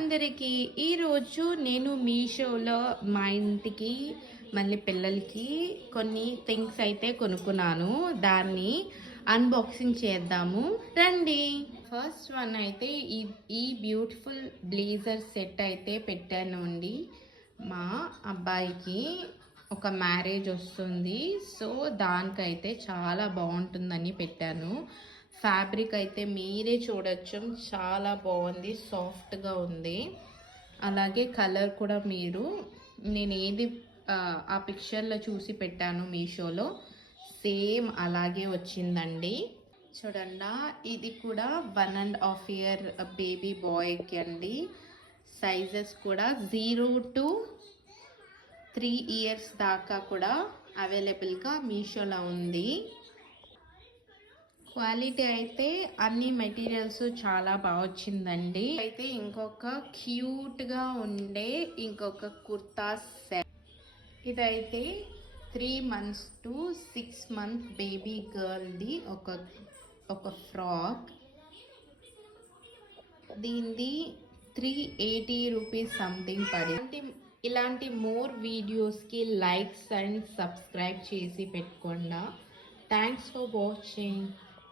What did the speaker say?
అందరికీ ఈరోజు నేను మీషోలో మా ఇంటికి మళ్ళీ పిల్లలకి కొన్ని థింగ్స్ అయితే కొనుక్కున్నాను. దాన్ని అన్బాక్సింగ్ చేద్దాము రండి. ఫస్ట్ వన్ అయితే ఈ బ్యూటిఫుల్ బ్లేజర్ సెట్ అయితే పెట్టాను అండి. మా అబ్బాయికి ఒక మ్యారేజ్ వస్తుంది, సో దానికైతే చాలా బాగుంటుందని పెట్టాను. ఫ్యాబ్రిక్ అయితే మీరే చూడొచ్చు, చాలా బాగుంది, సాఫ్ట్గా ఉంది. అలాగే కలర్ కూడా నేను ఏది ఆ పిక్చర్లో చూసి పెట్టాను మీషోలో, సేమ్ అలాగే వచ్చిందండి. చూడండి, ఇది కూడా 1.5 year బేబీ బాయ్కి అండి. సైజెస్ కూడా 0 to 3 years దాకా కూడా అవైలబుల్గా మీషోలో ఉంది. క్వాలిటీ అయితే అన్ని మెటీరియల్స్ చాలా బాగా వచ్చిందండి. అయితే ఇంకొక క్యూట్గా ఉండే ఇంకొక కుర్తా సెట్. ఇదైతే 3 months to 6 months బేబీ గర్ల్ది ఒక ఫ్రాక్. దీనిది 380 రూపీస్ సంథింగ్ పడింది. ఇలాంటి మోర్ వీడియోస్కి లైక్స్ అండ్ సబ్స్క్రైబ్ చేసి పెట్టుకోండి. Thanks for watching.